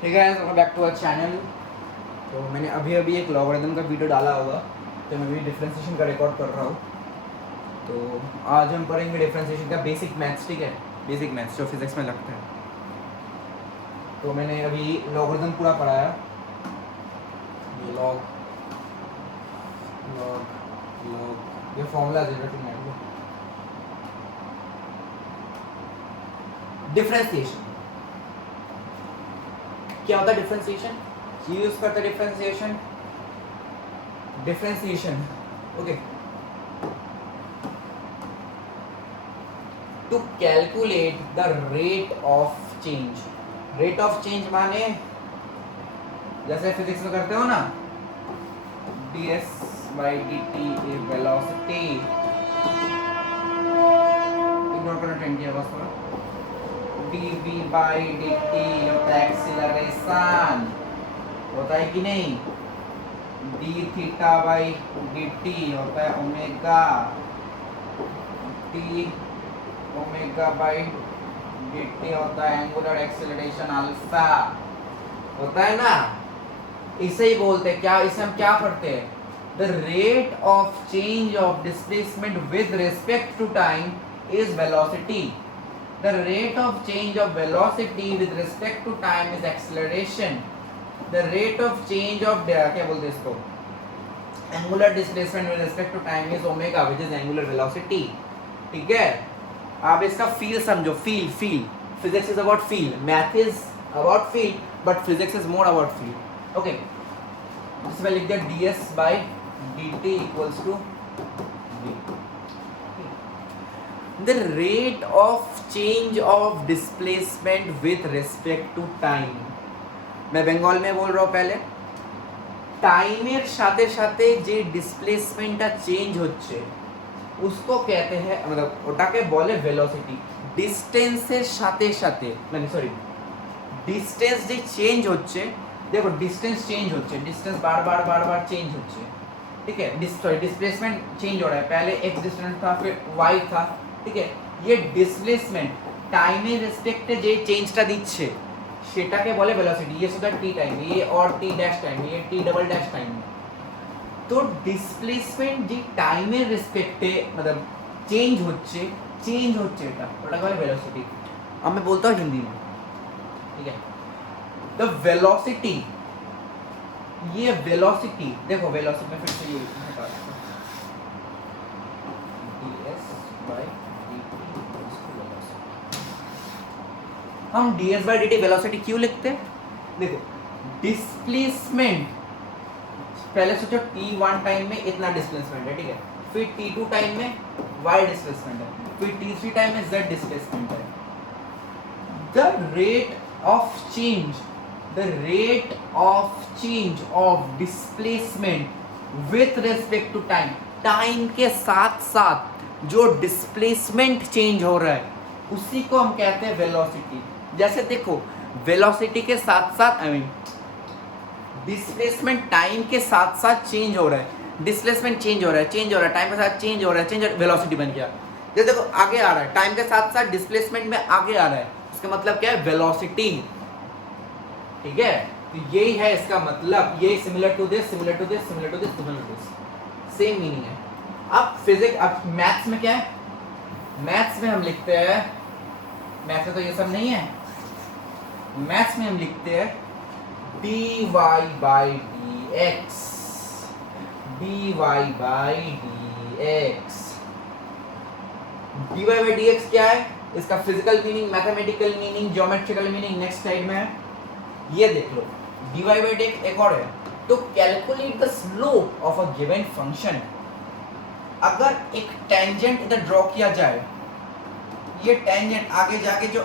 ठीक है, welcome back to our channel. तो मैंने अभी अभी एक लॉगरिथम का वीडियो डाला होगा, तो मैं भी डिफरेंशिएशन का रिकॉर्ड कर रहा हूँ। तो आज हम पढ़ेंगे डिफरेंशिएशन का बेसिक मैथ्स, ठीक है, बेसिक मैथ्स जो फिजिक्स में लगता है। तो मैंने अभी लॉगरिथम पूरा पढ़ाया, ये लॉग लॉग लॉग ये फॉर्मूला जनरेटिंग है। डिफरेंशिएशन क्या होता है? डिफरेंशिएशन यूज करते हैं differentiation differentiation okay, to calculate the rate of change. Rate of change माने जैसे फिजिक्स में करते हो ना, ds by dt is velocity, ignore करना ट्रेंड किया बस थोड़ा। dv by dt होता है एक्सीलरेशन, होता है कि नहीं? d थीटा by dt होता है omega, t omega by dt होता है एंगुलर एक्सीलरेशन अल्फा, होता है ना? इसे ही बोलते हैं क्या, इसे हम क्या पढ़ते हैं? The rate of change of displacement with respect to time is velocity. The rate of change of velocity with respect to time is acceleration. The rate of change of क्या बोलते हैं इसको, angular displacement with respect to time is omega which is angular velocity. ठीक है, आप इसका feel समझो, feel physics is about feel, math is about feel, but physics is more about feel. Okay, इसमें लिख दिया ds by dt equals to v। The rate of change of displacement with respect to time, मैं बंगाल में बोल रहा हूँ पहले। টাইমের সাথে সাথে যে ডিসপ্লেসমেন্টটা চেঞ্জ হচ্ছে उसको कहते हैं, मतलब ওটাকে বলে ভেলোসিটি। ডিসটেন্সের সাথে সাথে মানে সরি ডিসটেন্স যে চেঞ্জ হচ্ছে, देखो डिस्टेंस चेंज होচ্ছে, डिस्टेंस बार बार चेंज होচ্ছে, ठीक है। डिस्प्लेसमेंट चेंज हो रहा है, पहले x डिस्टेंस था फिर y था, ठीक है। ये डिस्प्लेसमेंट টাইমের রেসপেক্টে যে চেঞ্জটা দিচ্ছে সেটাকে বলে ভেলোসিটি। ये होता है t टाइम, ये और t डैश टाइम, ये t डबल डैश टाइम। तो ডিসপ্লেসমেন্ট যে টাইমের রেসপেক্টে मतलब চেঞ্জ হচ্ছে এটা ওটাকে বলে ভেলোসিটি। আমি বলতে হয় হিंदी में, ठीक है। द वेलोसिटी, ये वेलोसिटी देखो, वेलोसिटी में फिर से ये ds by dt, हम ds by dt वेलोसिटी क्यों लिखते हैं? देखो डिस्प्लेसमेंट, पहले सोचो t1 टाइम में इतना डिस्प्लेसमेंट है, ठीक है, फिर t2 टाइम में y डिस्प्लेसमेंट है, फिर t3 टाइम में z डिस्प्लेसमेंट है। The rate of change, the rate of change of displacement with respect to time, time के साथ साथ जो डिस्प्लेसमेंट चेंज हो रहा है उसी को हम कहते हैं वेलोसिटी। जैसे देखो वेलोसिटी के साथ साथ आई मीन डिस्प्लेसमेंट टाइम के साथ साथ चेंज हो रहा है, डिस्प्लेसमेंट चेंज हो रहा है टाइम के साथ चेंज हो रहा है, वेलोसिटी बन गया। जैसे देखो आगे आ रहा है, टाइम के साथ साथ डिस्प्लेसमेंट में आगे आ रहा है, उसका मतलब क्या है? वेलोसिटी, ठीक है। तो यही है इसका मतलब, ये similar to this similar to this similar to this similar to this, same meaning है। अब फिजिक्स, अब मैथ्स में क्या है? मैथ्स में हम लिखते हैं, मैथ्स में तो ये सब नहीं है, मैथ्स में हम लिखते हैं dy by dx, dy by dx। dy by dx क्या है? इसका physical meaning, mathematical meaning, geometrical meaning next slide में है, ये देख लो। dy by dx एक और है, तो calculate the slope of a given function. अगर एक टेंजेंट इधर ड्रॉ किया जाए, ये टेंजेंट आगे जाके जो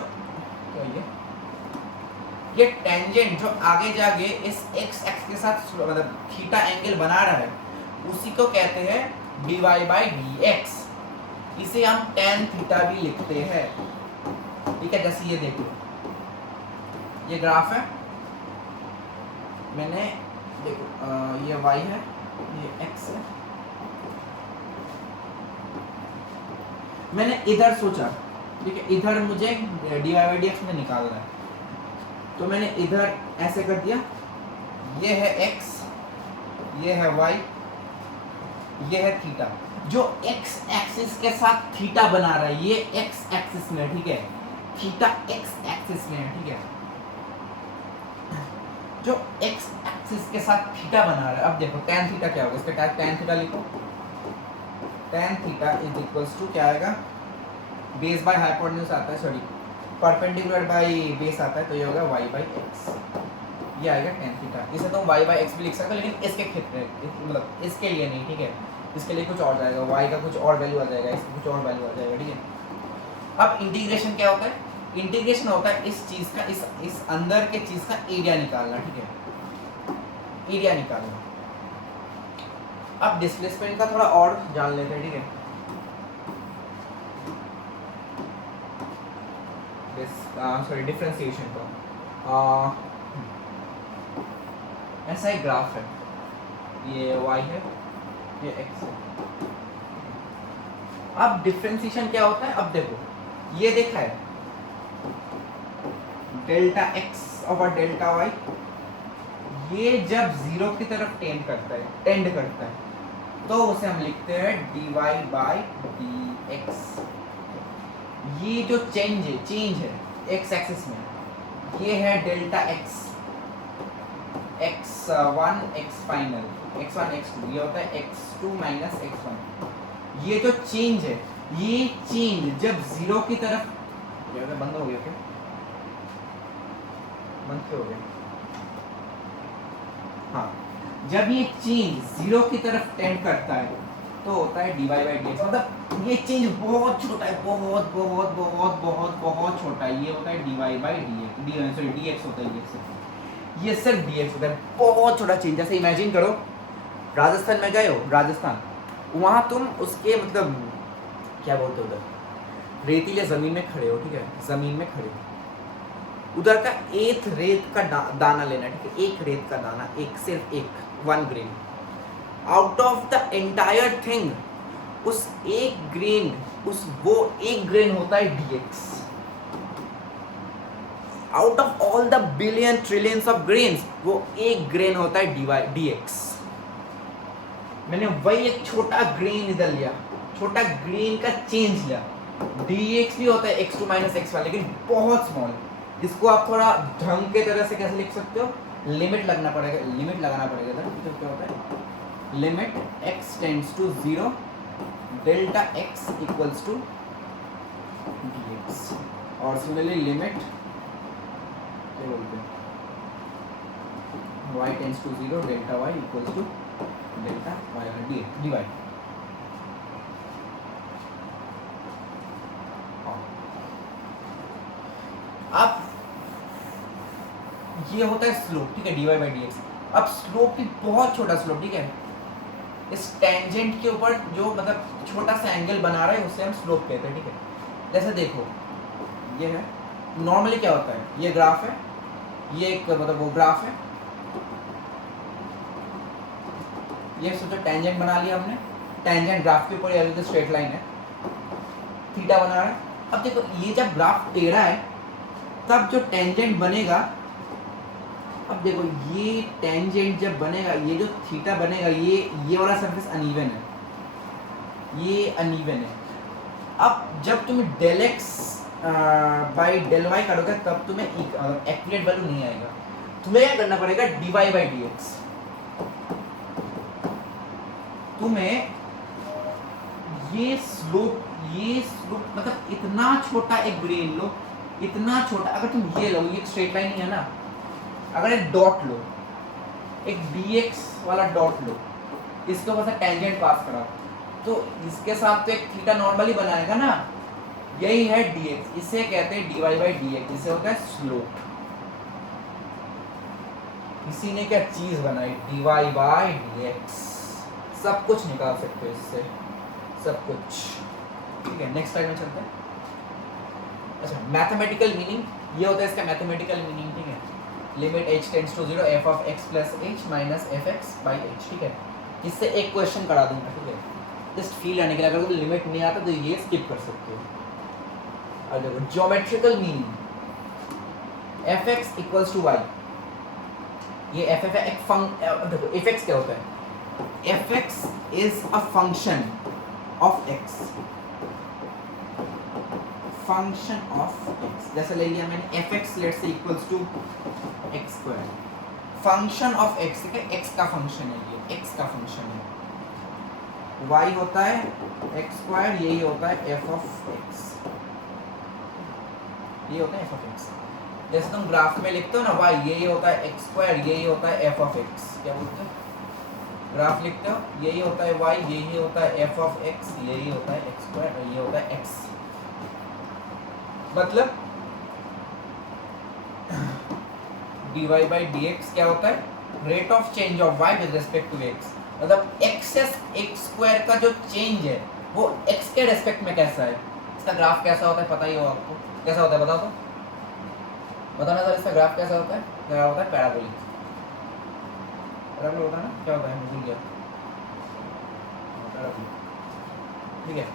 ये टेंजेंट जो आगे जाके इस x एक्स के साथ मतलब थीटा एंगल बना रहा है उसी को कहते हैं dy by dx। इसे हम tan थीटा भी लिखते हैं, ठीक है। जैसे ये देखो, ये ग्राफ है, मैंने देखो ये y है, ये x है, मैंने इधर सोचा, ठीक है, इधर मुझे dy by dx में निकालना है, तो मैंने इधर ऐसे कर दिया, ये है x, ये है y, ये है थीटा। जो x एक्सिस के साथ थीटा बना रहा है ये x एक्सिस में, ठीक है, थीटा x एक्सिस में है, ठीक है। जो x एक्सिस के साथ थीटा बना रहा है, अब देखो tan थीटा क्या होगा, इसका tan थीटा लिखो, tan theta is equals to क्या आएगा, बेस बाय हाइपोटेन्यूज आता है, सॉरी परपेंडिकुलर बाय बेस आता है, तो ये होगा y बाई एक्स, ये आएगा tan थीटा। इसे तो y बाई एक्स भी लिख सकते हो, लेकिन इसके क्षेत्र मतलब इसके लिए नहीं, ठीक है, इसके लिए कुछ और जाएगा, y का कुछ और वैल्यू आ जाएगा, इसका कुछ और वैल्यू आ जाएगा, ठीक है। अब इंटीग्रेशन क्या होता है, इंटीग्रेशन होता है इस चीज का, इस अंदर के चीज का एरिया निकालना, ठीक है, एरिया निकालना। अब डिस्प्लेसमेंट का थोड़ा और जान लेते हैं, ठीक है। सॉरी डिफरेंशिएशन का ऐसा एक ग्राफ है, ये y है, ये x है। अब डिफरेंशिएशन क्या होता है, अब देखो ये देखा है delta x over delta y, ये जब जीरो की तरफ टेंड करता है तो उसे हम लिखते हैं dy बाई dx। ये जो चेंज है x एक्सिस में, ये है delta x, x1 x final, x1 x2, ये होता है x2 माइनस x1। ये जो चेंज है, ये चेंज जब जीरो की तरफ, बंद हो गया क्या, बंद क्यों हो गया, हाँ, जब ये चेंज जीरो की तरफ टेंड करता है तो होता है dy बाई dx। मतलब ये चेंज बहुत छोटा है, बहुत बहुत बहुत बहुत बहुत छोटा है, ये होता है dy by dx, sorry dx होता है, ये सिर्फ dx होता है, बहुत छोटा चेंज। जैसे इमेजिन करो राजस्थान में गए हो, राजस्थान, वहाँ तुम उसके मतलब क्या बोलते हो, उधर रेतीले ज़मीन में खड़े हो, ठीक है, ज़मीन में खड़े हो, उधर का एक रेत का दाना लेना, ठीक है, एक रेत का दाना, एक सिर्फ एक 1 grain, out of the entire thing, उस एक ग्रेन, वो एक ग्रेन होता है dx, out of all the billion trillions of grains वो एक ग्रेन होता है dx। मैंने वही एक छोटा ग्रेन इधर लिया, छोटा ग्रेन का चेंज लिया, dx भी होता है x2 माइनस x1, लेकिन बहुत स्मॉल। इसको आप थोड़ा ढंग के तरह से कैसे लिख सकते हो, लिमिट लगाना पड़ेगा इधर, तो क्या होता है, limit x tends to 0 delta x equals to dx, और सिमिलरली लिमिट क्या बोलते हैं, y tends to 0 delta y equals to delta y dy। अब ये होता है स्लोप, ठीक है, dy बाई dx। अब स्लोप की बहुत छोटा स्लोप, ठीक है, इस टेंजेंट के ऊपर जो मतलब छोटा सा एंगल बना रहा है उसे हम स्लोप कहते हैं, ठीक है। जैसे देखो ये है, नॉर्मली क्या होता है, ये ग्राफ है, ये एक मतलब वो ग्राफ है, ये सोचो टेंजेंट बना लिया हमने, टेंजेंट ग्राफ के ऊपर ये स्ट्रेट लाइन है, थीटा बना रहा है। अब देखो ये जब ग्राफ टेढ़ा है तब जो टेंजेंट बनेगा, अब देखो ये टेंजेंट जब बनेगा, ये जो थीटा बनेगा, ये वाला सरफेस अनइवन है, ये अनइवन है। अब जब तुम del x by del y करोगे तब तुम्हें एक्यूरेट वैल्यू नहीं आएगा, तुम्हें क्या करना पड़ेगा, dy बाई dx। तुम्हें ये स्लोप मतलब इतना छोटा एक ग्रेन लो, इतना छोटा, अगर तुम ये लो, ये एक स्ट्रेट लाइन ही है ना, अगर एक डॉट लो, एक dx वाला डॉट लो, इसके ऊपर से टेंजेंट पास करा, तो इसके साथ तो एक थीटा नॉर्मली बनाएगा ना, यही है dx, इसे कहते हैं dy बाई dx, इसे होता है स्लोप। इसी ने क्या चीज बनाई, dy बाई dx, सब कुछ निकाल सकते हो इससे, सब कुछ, ठीक है। नेक्स्ट स्लाइड में चलते हैं। अच्छा, मैथमेटिकल मीनिंग, ये होता है इसका मैथमेटिकल मीनिंग, ठीक है, limit h tends to 0 f of x plus h minus fx by h, ठीक है। इससे एक क्वेश्चन करा दूंगा, ठीक है, जस्ट फील आने के लिए, अगर लिमिट नहीं आता तो ये स्किप कर सकते हो। और देखो geometrical meaning, f x equals to y, ये एफ एफ एक देखो एफ एक्स क्या होता है, f x is a function of x, function of x, जैसे ले लिया मैंने f x let's say equals to x square, function of x, ठीक है, एक्स का फंक्शन है, ये एक्स का फंक्शन है, y होता है एक्स स्क्वायर, यही होता है एफ ऑफ एक्स, ये होता है एफ ऑफ एक्स। जैसे तुम ग्राफ में लिखते हो ना y, यही होता है एक्स स्क्वायर, यही होता है एफ ऑफ एक्स, क्या बोलते हो, ग्राफ लिखते हो, यही होता है y, यही होता है एफ ऑफ एक्स, यही होता है एक्स स्क्वायर और ये होता है एक्स। मतलब dy बाई dx क्या होता है, rate of change of y with respect to x, मतलब एक्सेस एक्स स्क्वायर का जो चेंज है वो x के रेस्पेक्ट में कैसा है, इसका ग्राफ कैसा होता है पता ही हो आपको, कैसा होता है बताओ तो, बताओ ना सर इसका ग्राफ कैसा होता है, क्या होता है पैराबोलिक, पैराबोलिक होता है ना, क्या होता है मैं भूल गया, पैराबोलिक, ठीक है,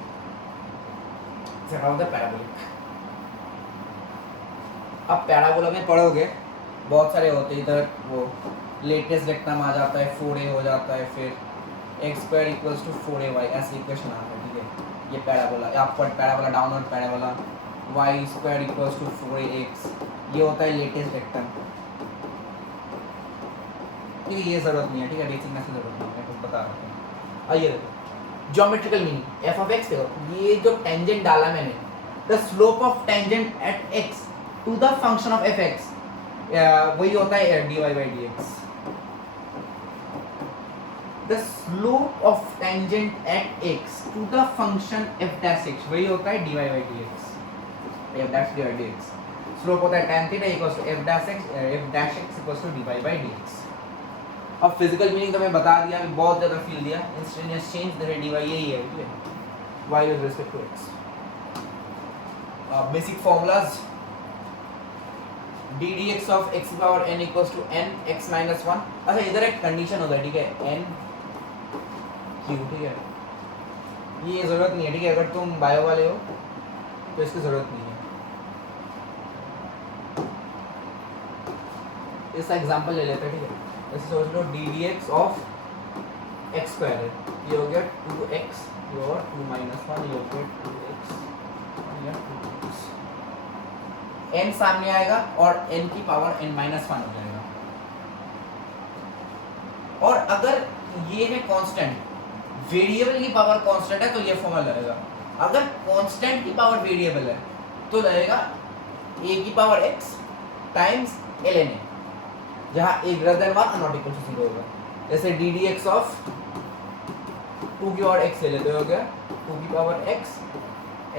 इसका होता है पैराबोलिक। अब पैराबोला में पढ़ोगे बहुत सारे होते हैं, इधर वो लेटेस्ट रेक्टम आ जाता है, 4a हो जाता है, फिर x square equals to 4ay ऐसे इक्वेशन आता है, ठीक है, ये parabola, upward parabola, downward parabola, y square equals to 4ax, ये होता है लेटेस्ट रेक्टम, ठीक है, ये जरूरत नहीं है, ठीक है, बेसिक में जरूरत नहीं है, मैं कुछ बता रहा हूँ। आइए देखो geometrical meaning f of x, देखो ये जो टेंजेंट डाला मैंने, the slope of tangent at x to the function of f x, वही होता है dy by dx, the slope of tangent at x to the function f dash x, वही होता है dy by dx, f dash dy dx, slope होता है tan theta equals to f dash x equals to dy by dx। अब physical meaning तो मैं बता दिया, बहुत ज़्यादा फील दिया, इंस्टेंटेनियस चेंज द dy यही है, ठीक है, y with respect to x। Basic formulas, d d x of x power n equals to n x minus 1, अच्छा इधर एक कंडीशन होता है, ठीक है, n क्यू, ठीक है, ये जरूरत नहीं है, ठीक है, अगर तुम बायो वाले हो तो इसकी जरूरत नहीं है। इसका एग्जांपल ले लेते हैं, ठीक है, जैसे सोच लो d d x of x square है, ये हो गया 2x, ये और 2 माइनस 1, ये हो गया 2x, ये 2x, n सामने आएगा और n की पावर n माइनस 1 हो जाएगा, और अगर ये है कांस्टेंट, वेरिएबल की पावर कांस्टेंट है तो ये फॉर्मूला रहेगा, अगर कांस्टेंट की पावर वेरिएबल है तो रहेगा a की power x times ln a, जहाँ a greater than 1 not equal to 0 होगा। जैसे डी डी एक्स ऑफ 2 की पावर x ले लेते हो गया 2 की power x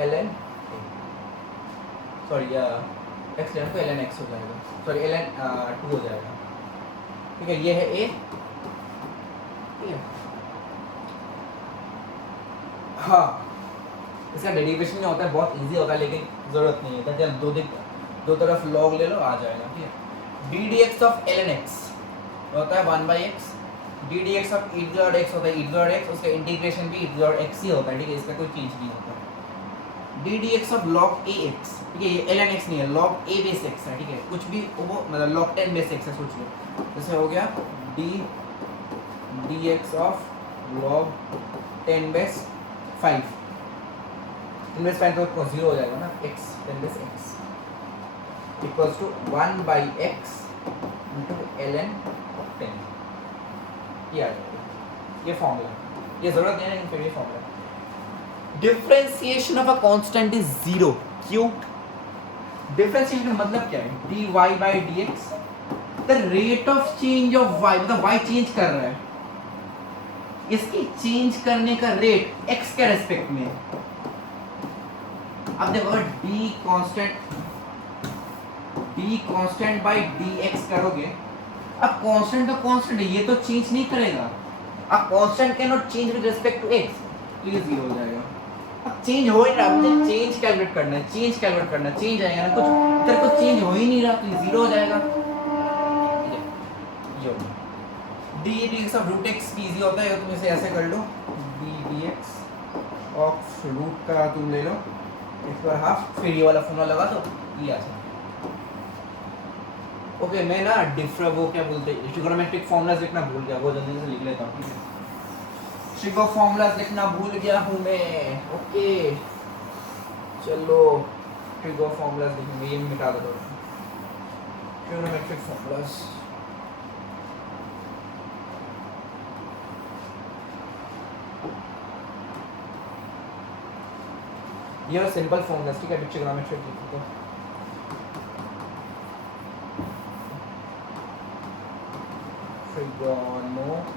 ln sorry x लेने तो ln x हो जाएगा, सॉरी ln 2 हो जाएगा, ठीक है, ये है a, ठीक है, हाँ इसका डेरिवेशन में होता है, बहुत इजी होता है, लेकिन ज़रूरत नहीं है, चल दो तरफ लॉग ले लो आ जाएगा, ठीक है। D d x of ln x होता है 1/x, D d x of e⁻x होता है e⁻x, उसका इंटीग्रेशन भी e⁻x ही होता है, ठीक है, इसका कोई चेंज नहीं होता। D d x of log ax, ठीक है, ये ln x नहीं है, log a बेस x है, ठीक है, कुछ भी वो मतलब log 10 बेस x है, सोच लो, जैसे हो गया d d x of log 10 base 5, inverse 5 तो 0 हो जाएगा ना, x 10 base x equals to 1/x into ln 10, ये आ जाएगा, ये फॉर्मूला, ये जरूरत नहीं है लेकिन फिर ये formula. Differentiation of a constant is 0, क्यों? डिफरेंशिएशन का मतलब क्या है, dy by dx, the rate of change of y, मतलब y चेंज कर रहा है, इसकी चेंज करने का रेट x के रेस्पेक्ट में है। अब देखो अगर d कांस्टेंट बाई dx करोगे, अब कांस्टेंट तो कांस्टेंट है, ये तो चेंज नहीं करेगा, अब constant can not change with respect to x, तो ये 0 हो जाएगा। अब चेंज हो ही रहा, मुझे चेंज कैलकुलेट करना है, चेंज कैलकुलेट करना है, चेंज आएगा ना, कुछ इधर कुछ चेंज हो ही नहीं रहा, तो ये 0 हो जाएगा, ठीक है, ये हो गया। डी डी सब रूट एक्स इजी होता है, तुम इसे ऐसे कर लो, d d x of root का तुम ले लो x पर हाफ, फिर ये वाला फॉर्मूला लगा दो, ये आ जाएगा, ओके मैं ना डिफर वो क्या बोलते हैं ट्रिगोनोमेट्रिक फॉर्मूलाज लिखना भूल गया, वो जल्दी से लिख लेता हूँ, ठीक है। ट्रिगो फॉर्मूलाज लिखना भूल गया हूँ मैं, ओके चलो ट्रिगो फॉर्मूलाज लिखेंगे, ये मिटा दो ट्रिगोनोमेट्रिक फॉर्मूलाज। ये सिंपल फॉर्मूलाज, ठीक है, ट्रिगोनोमेट्रिक लिखो तो ट्रिगोनोमेट्रिक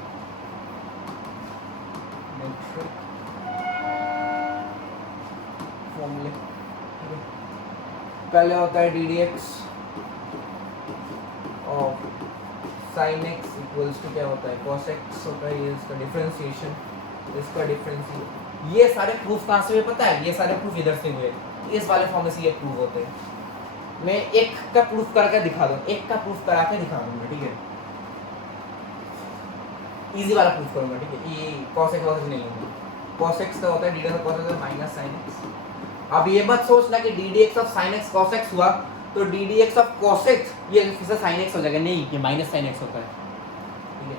फॉर्मूले, पहले होता है डी डी एक्स और साइन एक्स इक्वल्स टू क्या होता है कॉस एक्स होता है, ये इसका डिफरेंशिएशन, इसका डिफरेंशिएशन। ये सारे प्रूफ कहाँ से हुए पता है, ये सारे प्रूफ इधर से हुए, इस वाले फॉर्मूले से ये प्रूफ होते हैं। मैं एक का प्रूफ करके दिखा दूँ, एक का प्रूफ करा के दिखा दूंगा, ठीक है, इजी वाला प्रूफ करूंगा, ठीक है। ये cos x नहीं लूंगा, cos x का होता है d d x cos x minus sin x। अब ये मत सोचना कि d d x of sin x cos x हुआ तो D d x of cos x ये फिर से sin x हो जाएगा, नहीं, ये माइनस sin x होता है, ठीक है।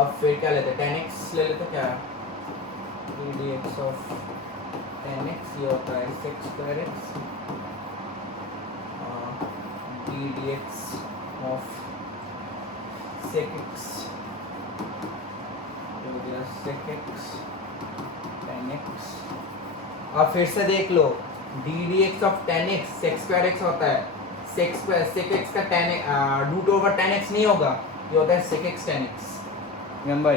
अब फिर क्या लेते हैं, tan x ले लेते हैं, क्या D d x of tan x ये होता है sec square x, D d x of sec x sec x tan x। अब फिर से देख लो d d x of tan x sec square x होता है, sec x का tan root over tan x नहीं होगा, ये होता है sec x tan x, remember.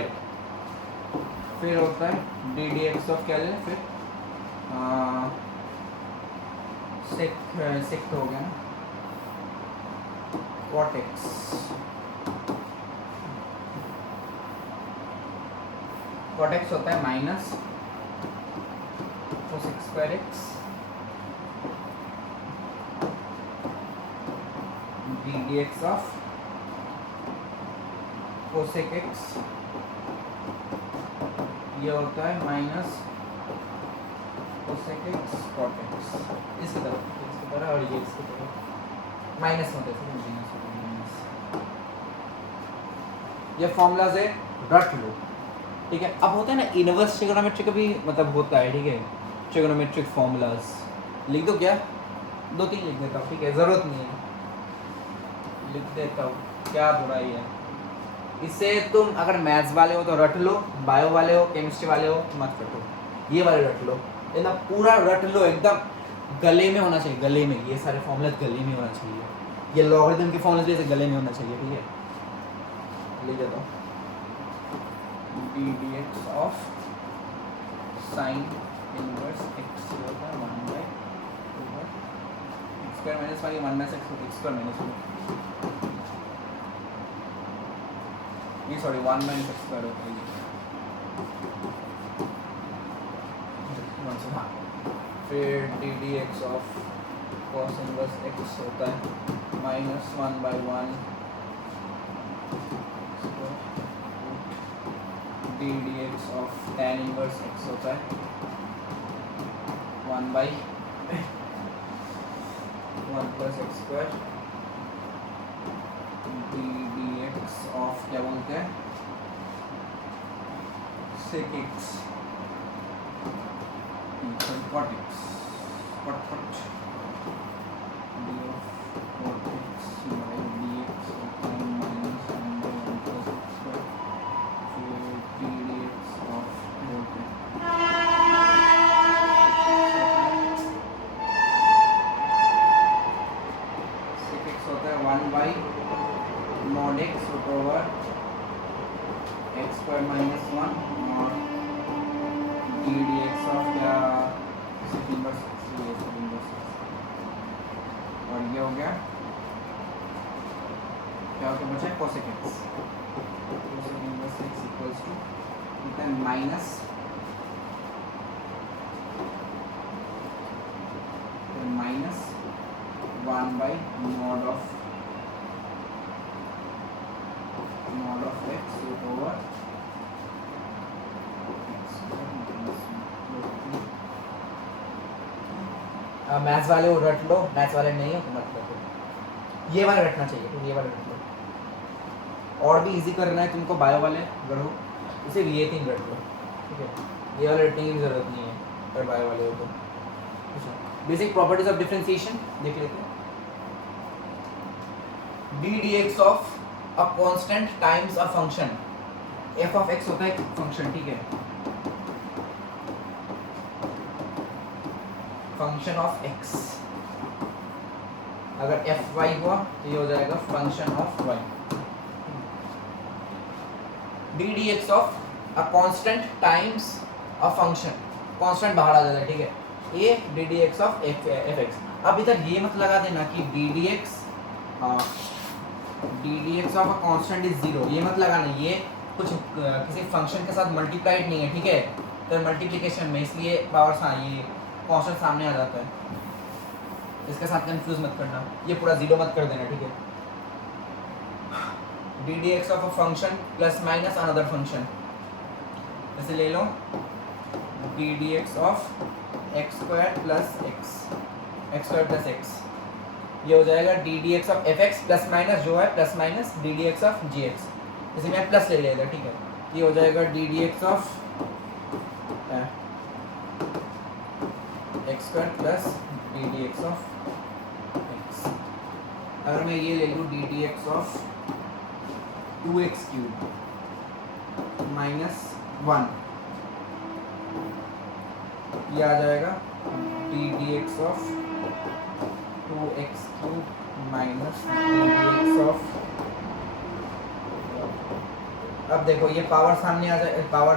फिर होता है डी डी एक्स ऑफ क्या लें फिर sec तो हो गया ना cot x, cot x होता है minus cos square x D d x of cosec x, ये होता है minus cosec x cot x, इसकी तरह और ये इसकी तरह माइनस होता है, ये फॉर्मूलाज है, रट लो, ठीक है। अब होता है ना इनवर्स ट्रिगोनोमेट्रिक भी मतलब होता है, ठीक है, ट्रिगोनोमेट्रिक फॉर्मूलाज लिख दो, क्या 2-3 लिख देता हूँ, ठीक है, ज़रूरत नहीं है, लिख देता हूँ, क्या बुराई है इससे। तुम अगर मैथ्स वाले हो तो रट लो, बायो वाले हो केमिस्ट्री वाले हो मत रटो, ये वाले रट लो, एकदम पूरा रट लो, एकदम गले में होना चाहिए, गले में, ये सारे फॉर्मूलाज गले में होना चाहिए, ये लॉगरिथम के फॉर्मूलाज जैसे गले में होना चाहिए, ठीक है। लिख देता हूँ D d x of sine inverse x होता है 1/2 x square minus 1 1 x square minus 1, ये सॉरी 1 x स्क्वायर होता है, हाँ। फिर D d x of cos inverse x होता है minus 1/1 D d x of tan inverse x होता है 1/1 plus x square D d x of क्या बोलते हैं sec x cot x cot d of cot x by dx होता है minus 1/1 plus x square फिर डी डी एक्स ऑफ बोलते हैं sec x होता है 1/mod x over x square minus 1 और डी डी एक्स ऑफ क्या sec inverse और ये हो गया क्या होता बचा cosec x, cosec inverse x equals to कितना minus minus 1/mod of x over maths वाले वो रट लो, मैथ्स वाले नहीं हो तो मत रटो, ये वाला रखना चाहिए, तो ये वाला रख लो। और भी इजी करना है तुमको बायो वाले अगर हो, इसे ये 3 रख लो, ठीक है। ये वाला रटने की जरूरत नहीं है अगर बायो वाले हो तो। बेसिक प्रॉपर्टीज ऑफ डिफरेंशिएशन देख लेते हैं। D d x of a constant times a function, f of x होता है फंक्शन, ठीक है, फंक्शन ऑफ एक्स। अगर एफ वाई हुआ तो ये हो जाएगा function of y. D d x of a constant times a function, constant बाहर आ जाता है, ठीक है, ये d d x of f x. अब इधर ये मत लगा देना कि d d x of a constant is 0, ये मत लगाना, ये कुछ किसी फंक्शन के साथ मल्टीप्लाइड नहीं है, ठीक है, तो मल्टीप्लिकेशन में इसलिए पावर ये कांस्टेंट सामने आ जाता है, इसके साथ कंफ्यूज मत करना, ये पूरा 0 मत कर देना, ठीक है। D d x of a function plus minus another function, जैसे ले लो d d x of x square plus x, ये हो जाएगा d d x of f x plus minus जो है plus minus d d x of g x, जैसे मैं प्लस ले लेगा, ठीक है, ये हो जाएगा d d x of x square plus D d x of x. अगर मैं ये ले लूँ D d x of 2x cube minus 1, ये आ जाएगा d d x of 2x cube minus d d x of, अब देखो ये पावर सामने आ जाए, पावर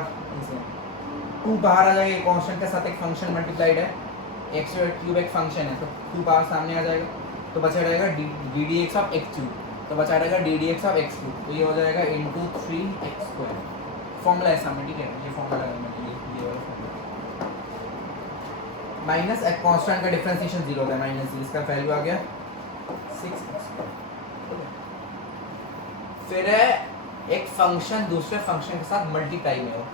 2 बाहर आ जाएगा, कांस्टेंट के साथ एक फंक्शन मल्टीप्लाइड है, एक्स क्यूब एक फंक्शन है, तो 2 बाहर सामने आ जाएगा, तो बचा रहेगा D d x of x cube, तो बचा रहेगा D d x of x cube, तो ये हो जाएगा इंटू 3x स्क्वायर। फॉर्मूला है सामने, ठीक है, ये फॉर्मूला लगाना चाहिए, ये वाला फॉर्मूला। माइनस एक कांस्टेंट का डिफरेंशिएशन 0 होता है, माइनस इसका वैल्यू आ गया 6x स्क्वायर। फिर है एक फंक्शन दूसरे फंक्शन के साथ मल्टीप्लाई में हो,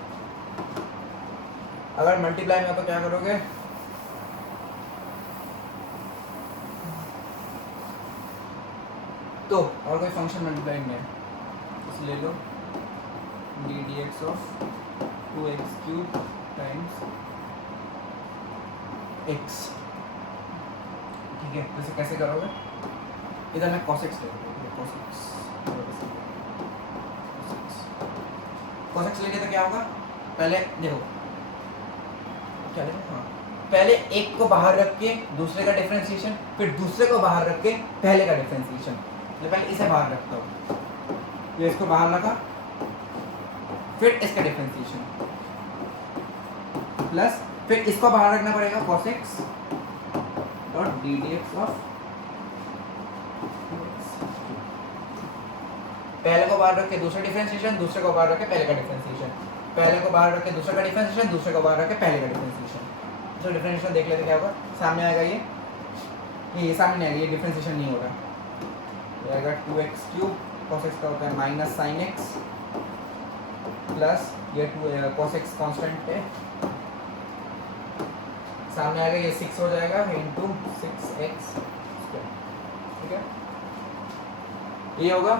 अगर मल्टीप्लाई में हो तो क्या करोगे, तो और कोई फंक्शन मल्टीप्लाई में है, इसे ले लो d d x of 2x cube times x, ठीक है, तो इसे कैसे करोगे, इधर मैं cos x ले लूँगा, cos x लेंगे तो क्या होगा, पहले देखो क्या लेंगे, हाँ, पहले एक को बाहर रख के दूसरे का डिफरेंशिएशन, फिर दूसरे को बाहर रख के पहले का डिफरेंशिएशन, तो पहले इसे बाहर रखता हूँ, ये इसको बाहर रखा, फिर इसका डिफरेंशिएशन, प्लस फिर इसको बाहर रखना पड़ेगा cos x dot D d x of, पहले को बाहर रख के दूसरा डिफरेंशिएशन, दूसरे को बाहर रख के पहले का डिफरेंशिएशन, पहले को बाहर रख के दूसरे का डिफरेंशिएशन, दूसरे को बाहर रख के पहले का डिफरेंशिएशन। तो डिफरेंशिएशन देख लेते क्या होगा, सामने आएगा ये सामने आएगा, ये डिफरेंशिएशन नहीं हो रहा, ये आएगा 2x क्यूब, cos x का होता है माइनस साइन x, प्लस ये 2 cos x कांस्टेंट है, सामने आएगा ये 6 हो जाएगा इंटू 6x स्क्वायर, ठीक है, ये होगा।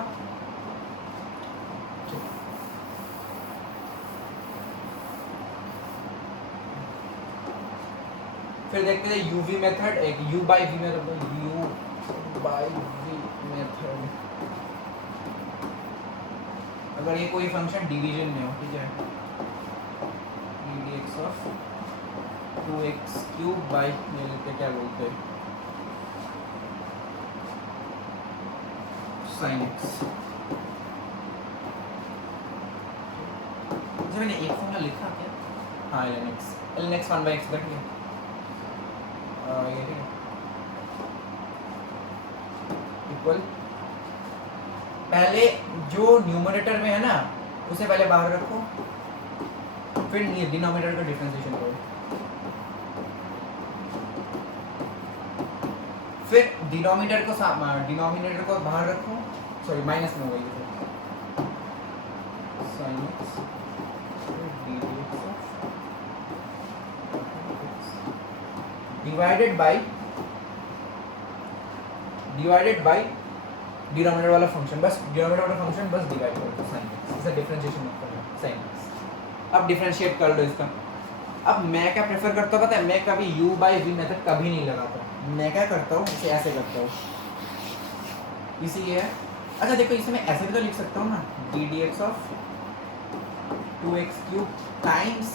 फिर देखते हैं यूवी मेथड, एक u by v method, u by v method, अगर ये कोई फंक्शन डिवीजन में हो, ठीक है, d d x of 2x cube by ये लेते क्या बोलते हैं साइन एक्स, जब मैंने एक फॉर्मूला लिखा क्या, हाँ ln x 1 बाई x घट गया, ये ठीक है, इक्वल, पहले जो न्यूमरेटर में है ना उसे पहले बाहर रखो, फिर ये डिनोमिनेटर का डिफरेंशिएशन करो, फिर डिनोमिनेटर को बाहर रखो, सॉरी माइनस में होगा sin x divided by denominator वाला फंक्शन बस डिनोमिनेटर वाला फंक्शन बस डिवाइड कर दो sin x, इसे डिफरेंशिएशन मत करना sin x। अब डिफरेंशिएट कर लो इसका। अब मैं क्या प्रेफर करता हूँ पता है, मैं कभी u बाई v मेथड कभी नहीं लगाता हूँ। मैं क्या करता हूँ, इसे ऐसे करता हूँ, इसी ये है। अच्छा देखो इसे मैं ऐसे भी तो लिख सकता हूँ ना, d dx of 2x cube times